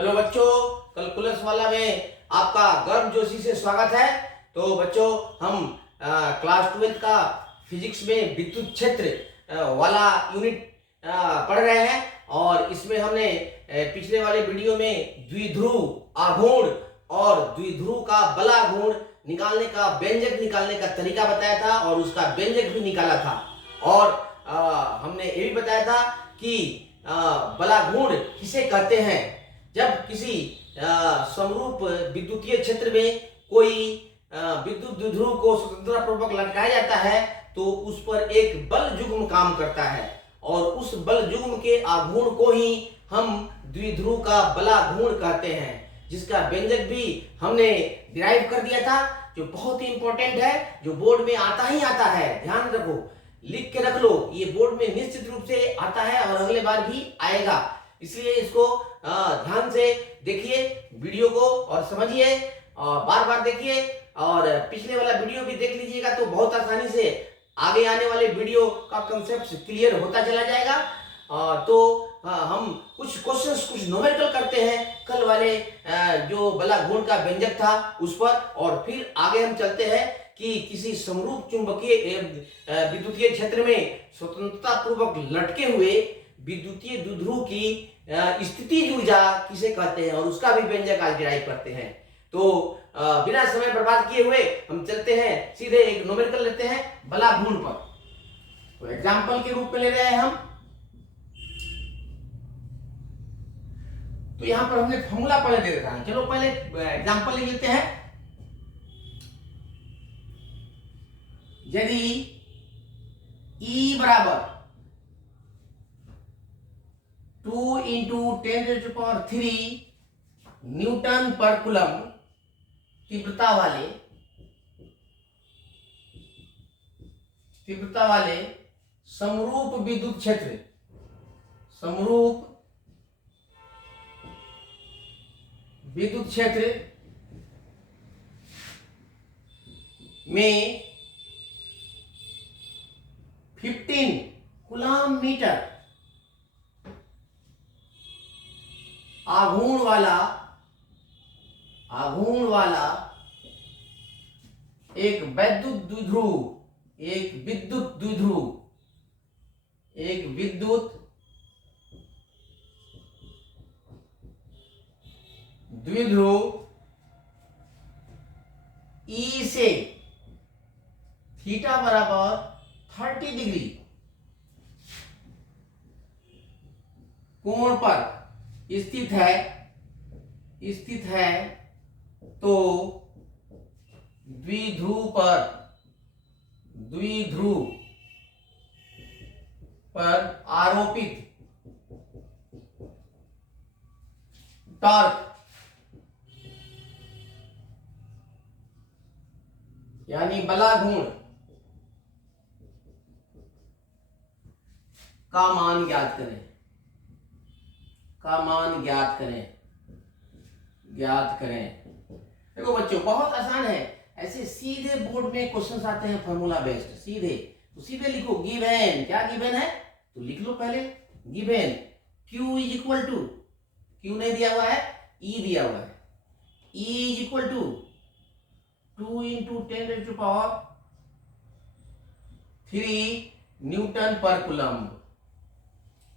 Hello बच्चों, calculus वाला में आपका गर्म जोशी से स्वागत है। तो बच्चों, हम क्लास 12 का फिजिक्स में विद्युत क्षेत्र वाला यूनिट पढ़ रहे हैं। और इसमें हमने पिछले वाले वीडियो में द्विध्रुव आघूर्ण और द्विध्रुव का बलाघूर्ण निकालने का व्यंजक निकालने का तरीका बताया था और उसका व्यंजक भी निकाला था। और हमने ये भी बताया था कि बलाघूर्ण किसे कहते हैं। जब किसी समरूप विद्युतीय क्षेत्र में कोई विद्युत द्विध्रुव को स्वतंत्रता पूर्वक लटकाया जाता है तो उस पर एक बल युग्म काम करता है और उस बल युग्म के आघूर्ण को ही हम द्विध्रुव का बलाघूर्ण कहते हैं, जिसका व्यंजक भी हमने डिराइव कर दिया था, जो बहुत ही इंपॉर्टेंट है, जो बोर्ड में आता ही आता है। ध्यान रखो, लिख के रख लो, ये बोर्ड में निश्चित रूप से आता है और अगले बार भी आएगा। इसलिए इसको ध्यान से देखिए वीडियो को और समझिए और बार बार देखिए और पिछले वाला वीडियो भी देख लीजिएगा तो बहुत आसानी से आगे आने वाले वीडियो का कंसेप्ट क्लियर होता चला जाएगा। तो हम कुछ क्वेश्चंस, कुछ न्यूमेरिकल करते हैं कल वाले जो बलाघूर्ण का व्यंजक था उस पर, और फिर आगे हम चलते हैं कि किसी समरूप चुंबकीय विद्युतीय क्षेत्र में स्वतंत्रता पूर्वक लटके हुए विद्युतीय द्विध्रुव की स्थितिज ऊर्जा किसे कहते हैं और उसका भी व्यंजक आज डिराइव करते हैं। तो बिना समय बर्बाद किए हुए हम चलते हैं, सीधे एक न्यूमेरिकल लेते हैं बलाघूर्ण पर। तो एग्जांपल के रूप में ले रहे हैं हम। तो यहां पर हमने फॉर्मूला पहले दे रखा है, चलो पहले एग्जांपल ले लेते हैं। यदि E बराबर 2 इंटू 10⁻³ न्यूटन पर कूलम तीव्रता वाले समरूप विद्युत क्षेत्र में 15 कूलम मीटर आघूर्ण वाला एक विद्युत द्विध्रुव ई से थीटा बराबर 30 डिग्री कोण पर स्थित है तो द्विध्रुव पर आरोपित टॉर्क यानी बलाघूर्ण का मान ज्ञात करें। देखो बच्चों, बहुत आसान है, ऐसे सीधे बोर्ड में क्वेश्चंस आते हैं फॉर्मूला बेस्ड, सीधे लिखो गिवन। क्या गिवन है तो लिख लो पहले, given Q is equal to, Q नहीं दिया हुआ है, E दिया हुआ है, E is equal to 2 into 10⁻³ newton per coulomb.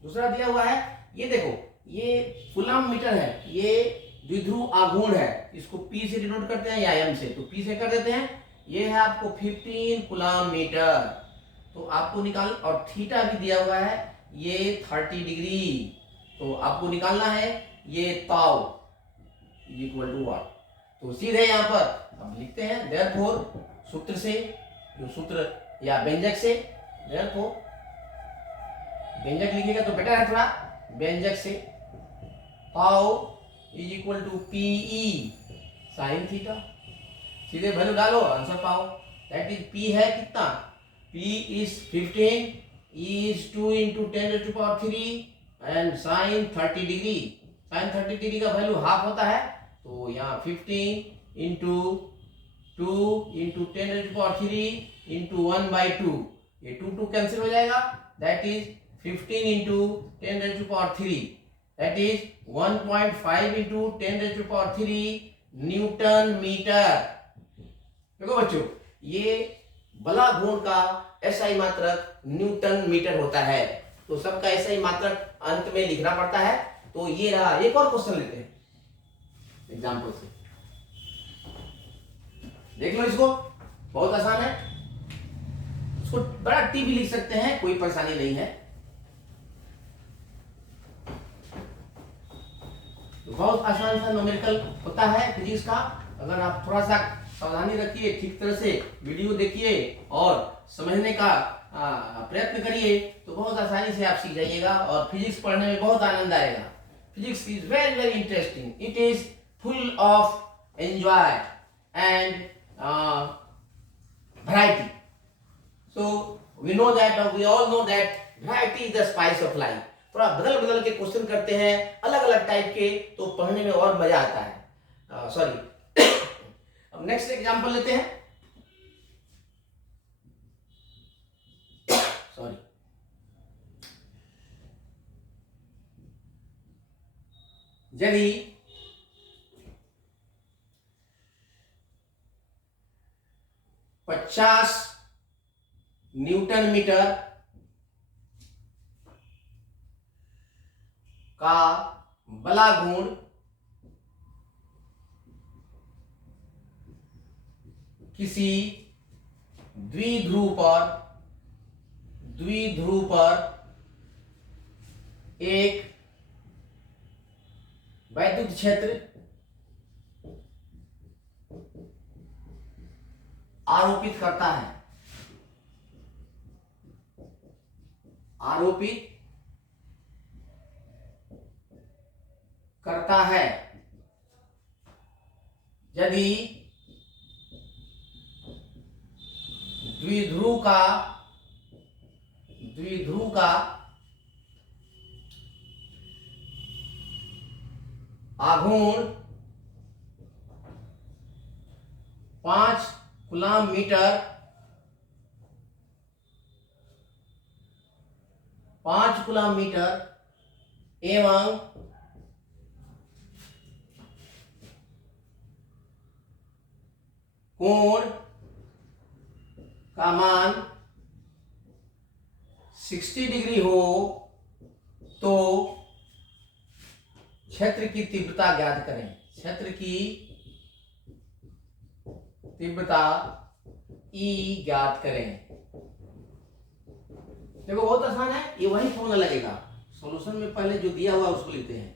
दूसरा दिया हुआ है, ये देखो, ये कूलम मीटर है, ये द्विध्रुव आघूर्ण है, इसको P से डिनोट करते हैं या M से, तो P से कर देते हैं। ये है आपको 15 कूलम मीटर, तो आपको निकाल, और थीटा भी दिया हुआ है, ये 30 डिग्री, तो आपको निकालना है ये ताऊ इक्वल टू व्हाट। तो सीधे यहाँ पर हम लिखते हैं देयरफॉर, सूत्र से, जो सूत्र या व्यंजक से, देयरफॉर व्यंजक लिखिएगा तो बेटर है थोड़ा, व्यंजक से tau is equal to PE sine theta, सीधे वैल्यू डालो, आंसर पाओ। दैट इज P है कितना, P is 15, E is 2 into 10⁻³ and sine 30 degree. Sine 30 degree का वैल्यू हाफ होता है, तो यहाँ 15 इंटू 2 इंटू 10⁻³ इंटू 1/2, ये 2 कैंसिल हो जाएगा, that is 15 into 10⁻³ that is 1.5 into 10⁻³ newton metre. देखो बच्चों, ये बला घूर्ण का एसआई मात्रक न्यूटन मीटर होता है, तो सबका एसआई मात्रक अंत में लिखना पड़ता है। तो ये रहा। एक और क्वेश्चन लेते हैं एग्जाम्पल से, देख लो इसको, बहुत आसान है। इसको बड़ा टी भी लिख सकते हैं, कोई परेशानी नहीं है। तो बहुत आसान सा न्यूमेरिकल होता है फिजिक्स का। अगर आप थोड़ा सा सावधानी रखिए, ठीक तरह से वीडियो देखिए और समझने का प्रयत्न करिए, तो बहुत आसानी से आप सीख जाइएगा और फिजिक्स पढ़ने में बहुत आनंद आएगा। Physics is very very interesting, it is full of enjoy and variety. So we know that, we all know that variety is the spice of life. थोड़ा बदल बदल के क्वेश्चन करते हैं, अलग अलग टाइप के, तो पढ़ने में और मजा आता है। सॉरी अब नेक्स्ट एग्जांपल लेते हैं। सॉरी, यदि 50 न्यूटन मीटर का बला घूर्ण किसी द्विध्रुव पर एक वैद्युत क्षेत्र आरोपित करता है, यदि द्विध्रुव का आघूर्ण 5 कूलम मीटर एवं कोण का मान 60 डिग्री हो, तो क्षेत्र की तीव्रता ज्ञात करें। क्षेत्र की तीव्रता E ज्ञात करें। देखो बहुत आसान है, ये वही फॉर्मूला लगेगा। सॉल्यूशन में पहले जो दिया हुआ उसको लिखते हैं,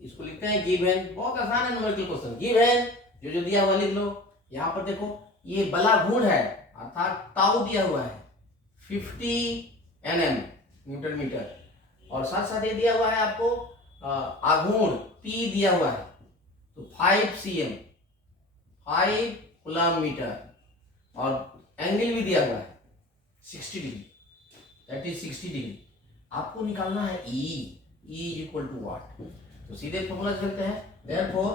इसको लिखते हैं गिवन। बहुत आसान है न्यूमेरिकल क्वेश्चन। गिवन जो दिया हुआ लिख लो। यहाँ पर देखो ये बला घूर्ण है, अर्थात ताऊ दिया हुआ है 50 Nm न्यूटन मीटर, और साथ साथ ये दिया हुआ है आपको आघूर्ण P दिया हुआ है, तो 5 cm 5 कूलम मीटर, और एंगल भी दिया हुआ है 60 डिग्री, दैट इज 60 डिग्री। आपको निकालना है E is equal to what. तो सीधे फॉर्मूला चलते हैं। देयरफॉर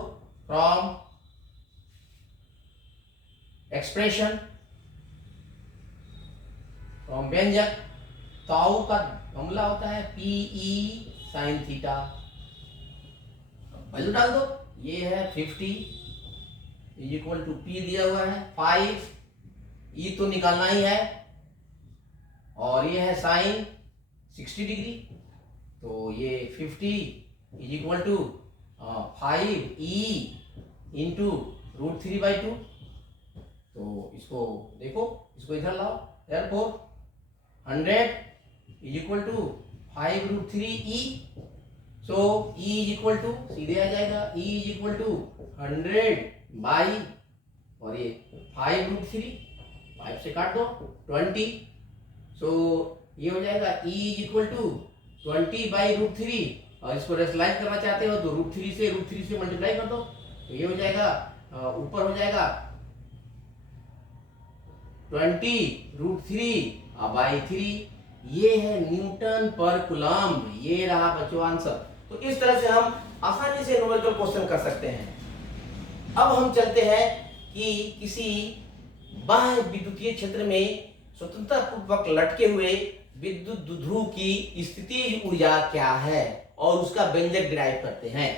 फ्रॉम एक्सप्रेशन, फ्रॉम व्यंजक, ताऊ का फॉर्मूला होता है PE sin थीटा। वैल्यू डाल दो, ये है 50 इज इक्वल टू P दिया हुआ है 5, E तो निकालना ही है, और ये है साइन 60 डिग्री, तो ये 50 is equal to 5E into √3/2। तो इसको देखो, इसको इधर लाओ। Therefore 100 is equal to 5√3E। So E is equal to, सीधे आ जाएगा, E is equal to 100 by, और ये 5√3, 5 से काट दो 20। सो ये हो जाएगा E इज इक्वल टू 20/√3, और इसको रेशनलाइज करना चाहते हो तो √3 से मल्टीप्लाई कर दो, तो ये हो जाएगा ऊपर हो जाएगा 20√3/3। ये है न्यूटन पर कूलम। ये रहा बच्चों आंसर। तो इस तरह से हम आसानी से न्यूमेरिकल क्वेश्चन कर सकते हैं। अब हम चलते हैं कि किसी बाह्य विद्युतीय क्षेत्र में स्वतंत्रता पूर्वक लटके हुए विद्युत द्विध्रुव की स्थितिज ऊर्जा क्या है और उसका व्यंजक डिराइव करते हैं।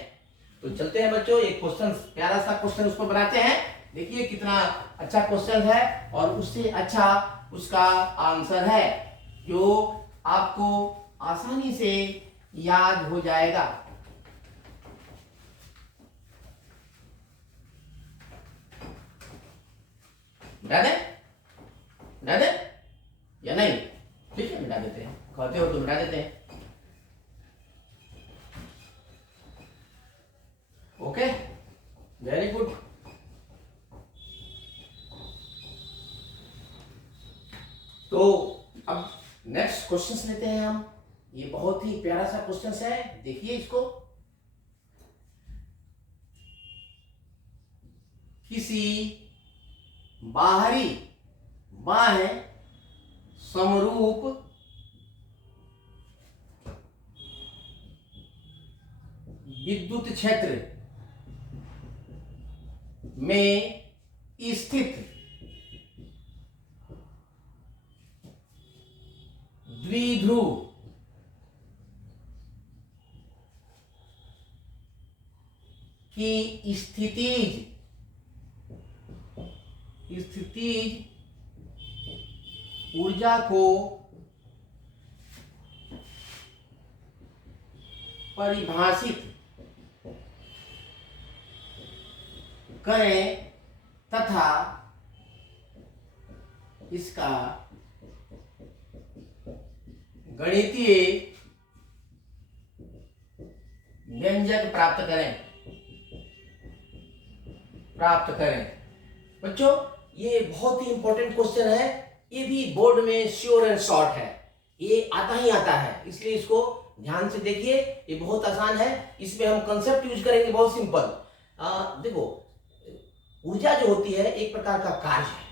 तो चलते हैं बच्चों, एक क्वेश्चन, प्यारा सा क्वेश्चन उसको बनाते हैं। देखिए कितना अच्छा क्वेश्चन है और उससे अच्छा उसका आंसर है जो आपको आसानी से याद हो जाएगा। मिटा दें, मिटा दें या नहीं? ठीक है, मिटा देते हैं, कहते हो तो मिटा देते हैं। Okay, very good. तो अब नेक्स्ट क्वेश्चन लेते हैं हम। ये बहुत ही प्यारा सा क्वेश्चन है, देखिए इसको। किसी बाहरी बाह्य समरूप विद्युत क्षेत्र में स्थित द्विध्रुव की स्थितिज ऊर्जा को परिभाषित करें तथा इसका गणितीय व्यंजक प्राप्त करें। बच्चों ये बहुत ही इंपॉर्टेंट क्वेश्चन है, ये भी बोर्ड में श्योर एंड शॉर्ट है, ये आता ही आता है, इसलिए इसको ध्यान से देखिए। ये बहुत आसान है, इसमें हम कंसेप्ट यूज करेंगे बहुत सिंपल। देखो, ऊर्जा जो होती है एक प्रकार का कार्य है,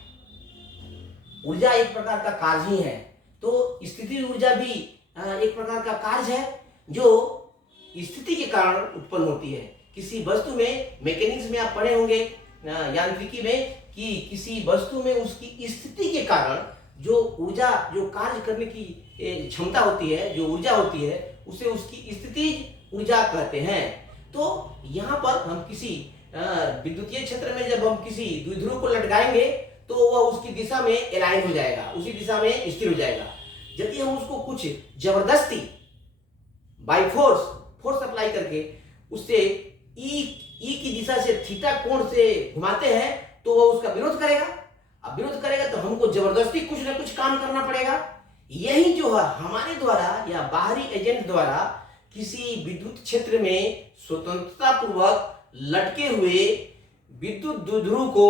ऊर्जा एक प्रकार का कार्य ही है। तो स्थिति ऊर्जा भी एक प्रकार का कार्य है जो स्थिति के कारण उत्पन्न होती है। किसी वस्तु में, मैकेनिक्स में आप पढ़े होंगे, यांत्रिकी में, कि किसी वस्तु में उसकी स्थिति के कारण जो ऊर्जा, जो कार्य करने की क्षमता होती है, जो ऊर्जा होती है, उसे उसकी स्थिति ऊर्जा कहते हैं। तो यहाँ पर हम किसी विद्युतीय क्षेत्र में जब हम किसी द्विध्रुव को लटकाएंगे तो वह उसकी दिशा में एलाइन हो जाएगा, उसी दिशा में स्थिर हो जाएगा। यदि हम उसको कुछ जबरदस्ती बाई फोर्स अप्लाई करके उससे ई की दिशा से थीटा कोण से घुमाते हैं तो वह उसका विरोध करेगा। अब विरोध करेगा तो हमको जबरदस्ती कुछ ना कुछ काम करना पड़ेगा। यही जो है हमारे द्वारा या बाहरी एजेंट द्वारा किसी विद्युत क्षेत्र में स्वतंत्रता पूर्वक लटके हुए विद्युत द्विध्रुव को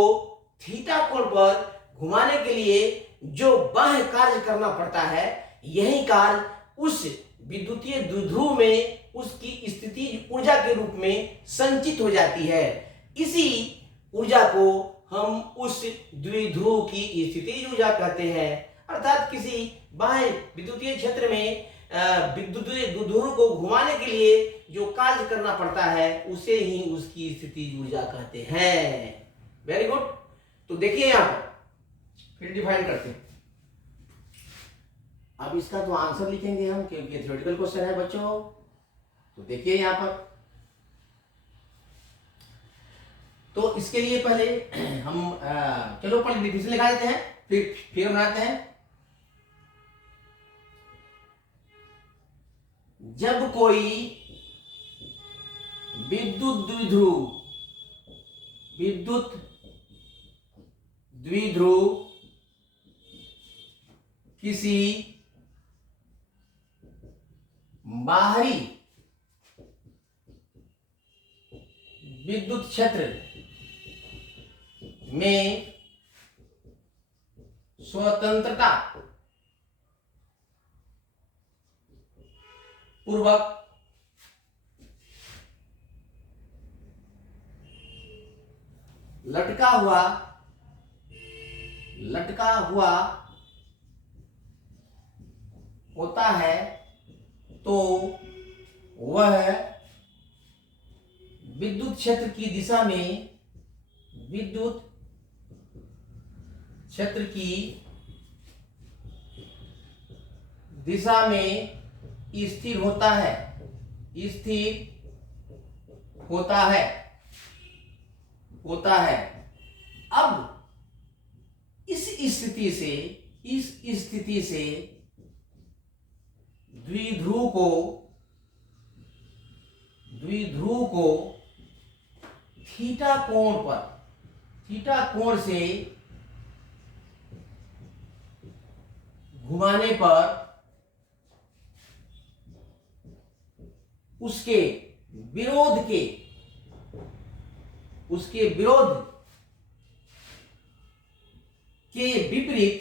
थीटा कोण पर घुमाने के लिए जो बाह्य कार्य करना पड़ता है, यही कार्य उस विद्युतीय द्विध्रुव में उसकी स्थिति ऊर्जा के रूप में संचित हो जाती है। इसी ऊर्जा को हम उस द्विध्रुव की स्थिति ऊर्जा कहते हैं। अर्थात किसी बाह्य विद्युतीय क्षेत्र में विद्युतीय द्विध्रुव को घुमाने के लिए जो कार्य करना पड़ता है उसे ही उसकी स्थिति ऊर्जा कहते हैं। Very good. तो देखिए यहां पर फिर डिफाइन करते हैं। अब इसका तो आंसर लिखेंगे हम, क्योंकि थ्योरेटिकल क्वेश्चन है बच्चों। तो देखिए यहां पर, तो इसके लिए पहले हम चलो पहले डिफिनेशन लिखा देते हैं, फिर हम बनाते हैं। जब कोई विद्युत द्विध्रुव किसी बाहरी विद्युत क्षेत्र में स्वतंत्रता पूर्वक लटका हुआ होता है तो वह विद्युत क्षेत्र की दिशा में स्थिर होता है। स्थिर होता है। अब इस स्थिति से द्विध्रुव को थीटा कोण से घुमाने पर उसके विरोध के विपरीत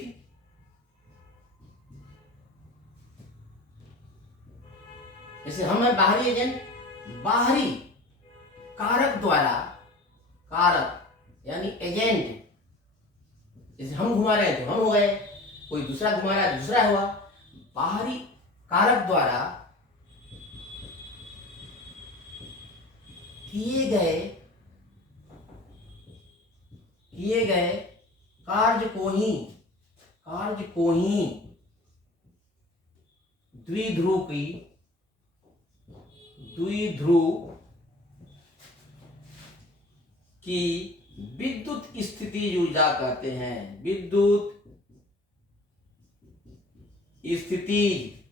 जैसे हम है बाहरी एजेंट, बाहरी कारक यानी एजेंट, जैसे हम घुमा रहे हैं तो हम हो गए, कोई दूसरा घुमा रहा है दूसरा हुआ। बाहरी कारक द्वारा किए गए कार्य को ही द्विध्रुव की विद्युत स्थितिज ऊर्जा कहते हैं। विद्युत स्थितिज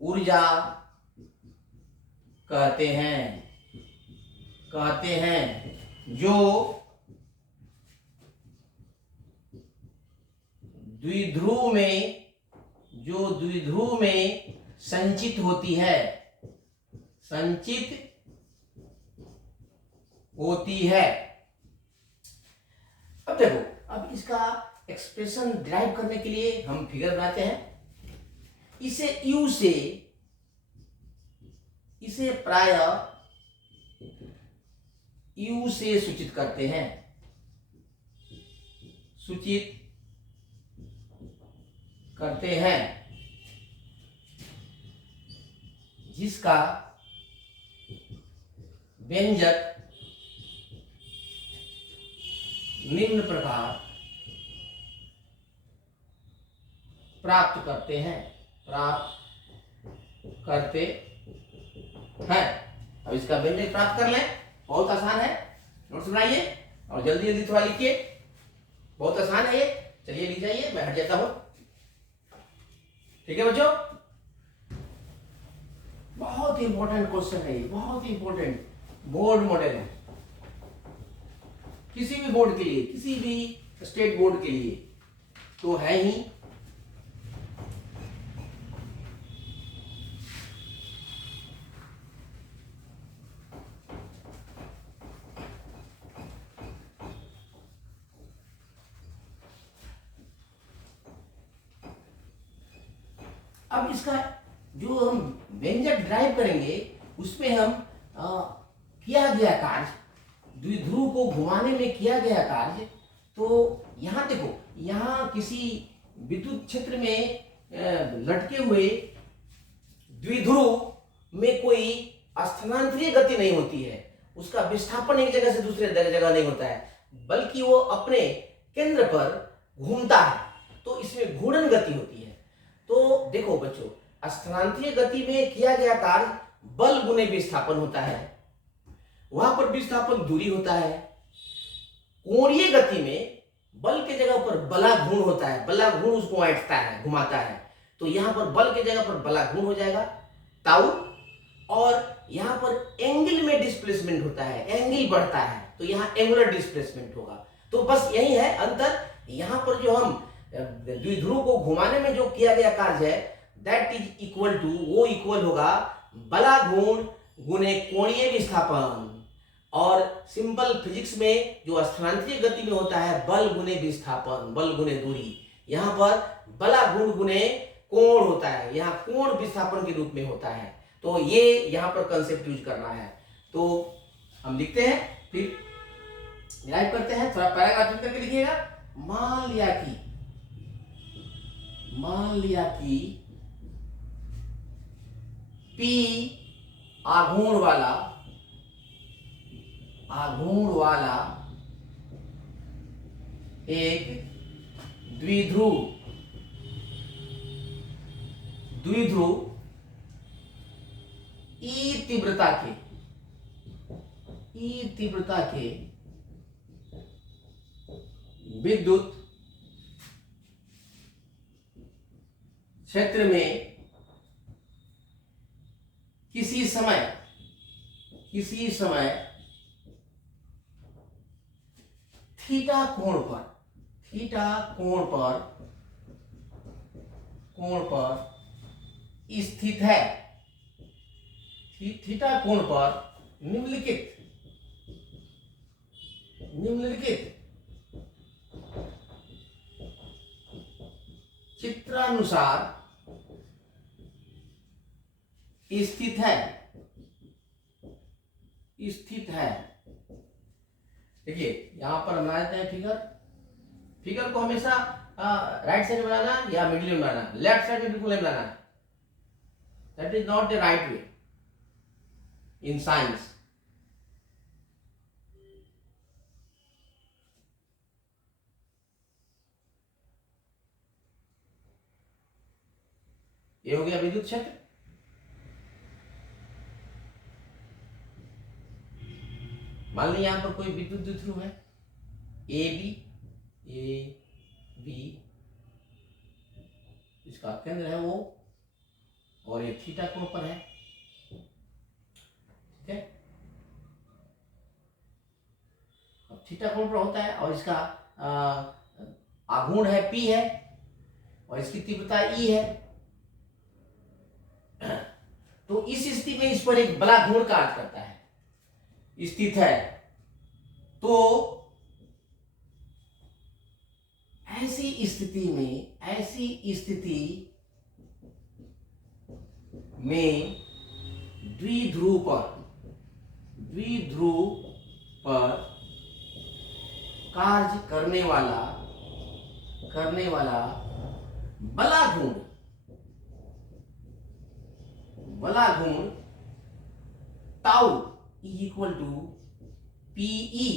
ऊर्जा कहते हैं जो द्विध्रुव में संचित होती है। अब देखो, अब इसका एक्सप्रेशन डिराइव करने के लिए हम फिगर बनाते हैं। इसे प्राय U से सूचित करते हैं, जिसका व्यंजक निम्न प्रकार प्राप्त करते हैं। अब इसका व्यंजक प्राप्त कर लें, बहुत आसान है। नोट्स बनाइए और जल्दी जल्दी थोड़ा लिखिए, बहुत आसान है ये। चलिए लिख जाइए, मैं हट जाता हूं। ठीक है बच्चों, बहुत इंपॉर्टेंट क्वेश्चन है ये, बहुत इंपॉर्टेंट बोर्ड मॉडल है, किसी भी बोर्ड के लिए, किसी भी स्टेट बोर्ड के लिए तो है ही। अब इसका जो हम व्यंजक ड्राइव करेंगे उसमें हम किया गया कार्य, द्विध्रुव को घुमाने में किया गया कार्य, तो यहाँ देखो, यहाँ किसी विद्युत क्षेत्र में लटके हुए द्विध्रुव में कोई स्थानांतरीय गति नहीं होती है, उसका विस्थापन एक जगह से दूसरे जगह नहीं होता है, बल्कि वो अपने केंद्र पर घूमता है, तो इसमें घूर्णन गति होती है। तो देखो बच्चों, स्थानांतरीय गति में किया गया कार्य बल गुने विस्थापन होता है, वहां पर विस्थापन दूरी होता है। कोणीय गति में बल के जगह पर बलाघूर्ण होता है, बलाघूर्ण उसको ऐंठता है, घुमाता है, तो यहां पर बल के जगह पर बलाघूर्ण हो जाएगा ताऊ, और यहां पर एंगल में डिस्प्लेसमेंट होता है, एंगल बढ़ता है, तो यहां एंगुलर डिस्प्लेसमेंट होगा। तो बस यही है अंतर। यहां पर जो हम द्विध्रुव को घुमाने में जो किया गया कार्य है, दैट इज इक्वल टू, वो इक्वल होगा बलाघूर्ण गुने कोणीय विस्थापन, और सिंपल फिजिक्स में जो स्थानांतरीय गति में होता है बल गुने विस्थापन, बल गुने दूरी, यहाँ पर बलाघूर्ण गुने कोण होता है, यहाँ कोण विस्थापन के रूप में होता है। तो ये यहाँ पर कंसेप्ट यूज करना है। तो हम लिखते हैं, फिर डिराइव करते हैं, थोड़ा पैराग्राफ करके लिखिएगा। मान लिया कि P आघूर्ण वाला एक द्विध्रुव द्विध्रुव ई तीव्रता के विद्युत क्षेत्र में किसी समय थीटा कोण पर स्थित है। थीटा कोण पर निम्नलिखित चित्रानुसार स्थित है। देखिए यहां पर हम बनाते हैं फिगर को हमेशा राइट साइड में बनाना या मिडिल में बनाना, लेफ्ट साइड में बिल्कुल नहीं बनाना। That is not the right way in science. ये हो गया विद्युत क्षेत्र। मान लीजिए यहां पर कोई विद्युत द्विध्रुव है ए बी, इसका केंद्र है वो, और ये थीटा कोण पर है। ठीक है, अब थीटा कोण पर होता है और इसका आघूर्ण है P है और इसकी तीव्रता E है। तो इस स्थिति में इस पर एक बला घूर्ण कार्य करता है, स्थित है। तो ऐसी स्थिति में द्विध्रुव पर कार्य करने वाला बला घूर्ण tau equal to P E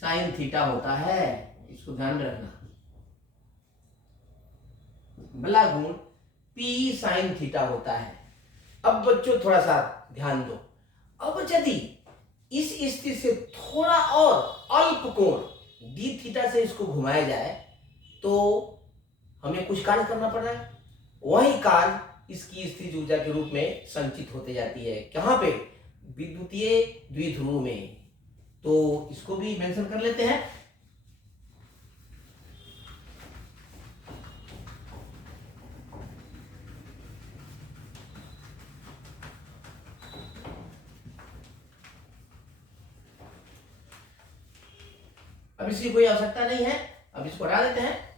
sine theta होता है। इसको ध्यान में रखना, बला घूर्ण पी साइन थीटा होता है। अब बच्चों थोड़ा सा ध्यान दो। अब यदि इस स्थिति से थोड़ा और अल्प कोण डी थीटा से इसको घुमाया जाए तो हमें कुछ कार्य करना पड़ रहा है। वही कार्य इसकी स्थिति ऊर्जा के रूप में संचित होते जाती है। कहां पे? विद्युतीय द्विध्रुव में। तो इसको भी मेंशन कर लेते हैं। अब इसकी कोई आवश्यकता नहीं है, अब इसको हटा देते हैं।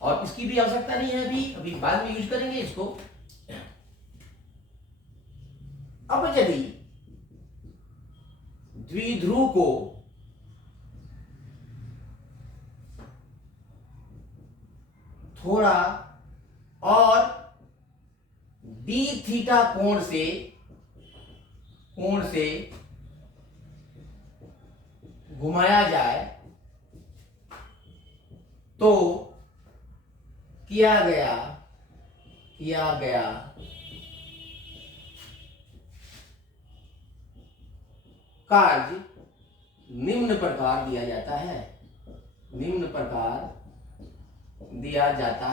और इसकी भी आवश्यकता नहीं है, अभी बाद में यूज करेंगे इसको। अब यदि द्विध्रुव को थोड़ा और डी थीटा कोण से घुमाया जाए तो किया गया कार्य निम्न प्रकार दिया जाता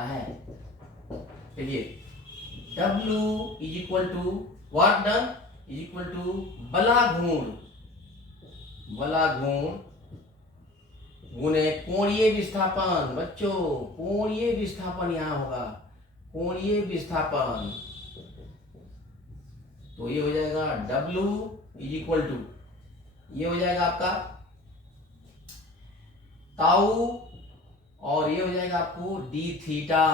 है। चलिए, W is equal to what done is equal to बला घूर्ण गुणे कोणीय विस्थापन। बच्चों कोणीय विस्थापन यहां होगा, कोणीय विस्थापन। तो ये हो जाएगा W इज इक्वल टू, ये हो जाएगा आपका ताऊ, और ये हो जाएगा आपको डी थीटा।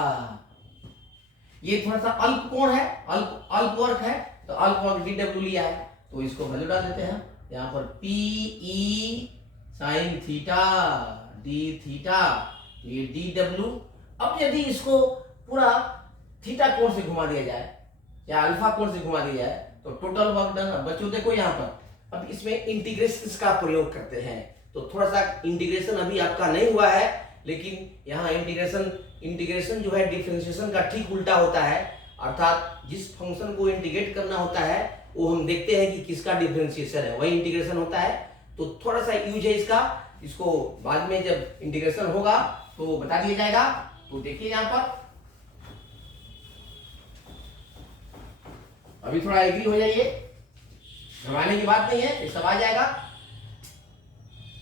ये थोड़ा सा अल्प कोण है, अल्प वर्क है, तो अल्प वर्क DW लिया है, तो इसको वैल्यू डाल देते हैं यहाँ पर PE sine theta D theta, तो ये DW। अब यदि इसको पूरा थीटा कोण से घुमा दिया जाए या अल्फा कोण से घुमा दिया जाए तो टोटल वर्क डन। बच्चों देखो यहाँ पर, अब इसमें इंटीग्रेशंस का प्रयोग करते हैं। तो थोड़ा सा इंटीग्रेशन अभी आपका नहीं हुआ है, लेकिन यहाँ इंटीग्रेशन जो है डिफरेंशिएशन का ठीक उल्टा होता है, अर्थात जिस फंक्शन को इंटीग्रेट करना होता है वो हम देखते हैं कि किसका डिफरेंशिएशन है, वही इंटीग्रेशन होता है। तो थोड़ा सा यूज है इसका, इसको बाद में जब इंटीग्रेशन होगा तो बता दिया जाएगा। तो देखिए यहाँ पर अभी थोड़ा एग्री हो जाइए, घबराने की बात नहीं है, ये सब आ जाएगा।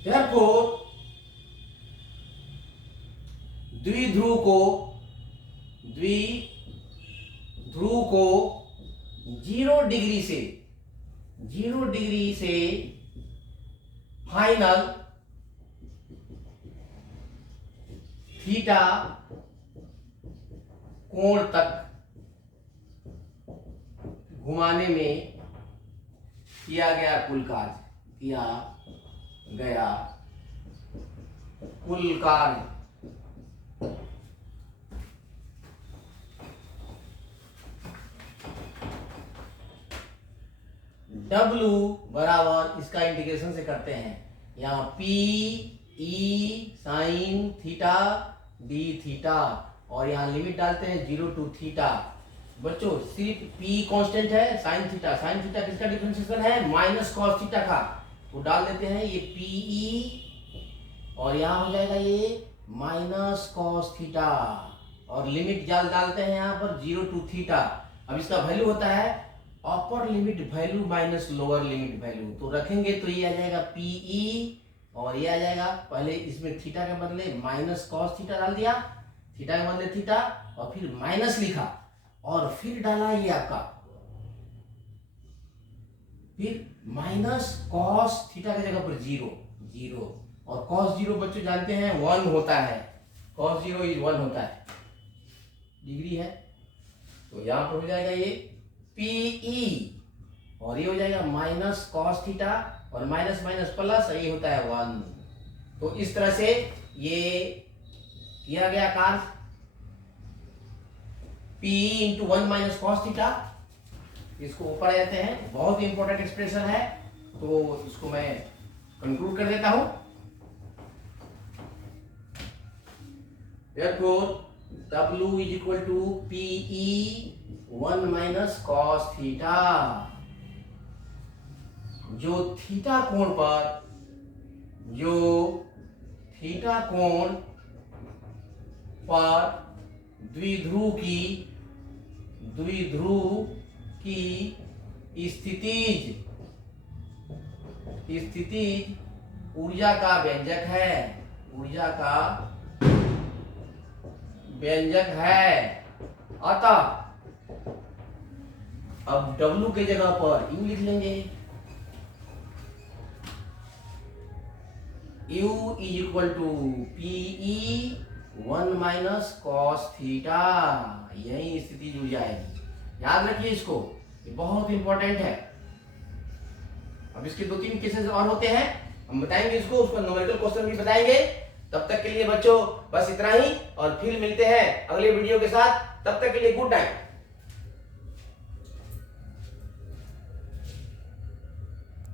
therefore द्विध्रुव को 0 डिग्री से फाइनल थीटा कोण तक घुमाने में किया गया कुल कार्य W बराबर, इसका इंटीग्रेशन से करते हैं, यहाँ P E sine theta D theta, और यहाँ लिमिट डालते हैं 0 to थीटा। बच्चों सिर्फ P कांस्टेंट है, साइन थीटा किसका डिफरेंशिएशन है, माइनस कॉस थीटा का, तो डाल देते हैं ये PE और यहाँ हो जाएगा ये माइनस कॉस थीटा, और लिमिट डालते हैं यहाँ पर 0 to थीटा। अब इसका वैल्यू होता है upper limit value minus lower limit value, तो रखेंगे तो ये आ जाएगा PE और ये आ जाएगा, पहले इसमें थीटा के बदले माइनस कॉस थीटा डाल दिया, थीटा के बदले थीटा और फिर माइनस लिखा और फिर डाला ये आपका, फिर माइनस कॉस थीटा की जगह पर 0 और कॉस 0 बच्चों जानते हैं 1 होता है, कॉस 0 इज 1 होता है, डिग्री है। तो यहां पर हो जाएगा ये PE और ये हो जाएगा माइनस कॉस थीटा और माइनस माइनस प्लस, ये होता है 1। तो इस तरह से ये किया गया कार्य PE into 1 minus cos theta, इसको ऊपर आ जाते हैं, बहुत ही इंपॉर्टेंट एक्सप्रेशन है, तो इसको मैं कंक्लूड कर देता हूं। Therefore W is equal to PE 1 minus cos theta, जो थीटा कोण पर द्विध्रुव की स्थितिज ऊर्जा का व्यंजक है, अतः अब W के जगह पर U लिख लेंगे, U is equal to PE 1 minus cos theta, यही स्थिति जुड़ जाएगी, याद रखिए इसको, ये बहुत इंपॉर्टेंट है। अब इसके 2-3 केसेस और होते हैं, हम बताएंगे इसको, उसका न्यूमेरिकल क्वेश्चन भी बताएंगे। तब तक के लिए बच्चों बस इतना ही, और फिर मिलते हैं अगले वीडियो के साथ, तब तक के लिए गुड नाइट।